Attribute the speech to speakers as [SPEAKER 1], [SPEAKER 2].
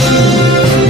[SPEAKER 1] Thank you.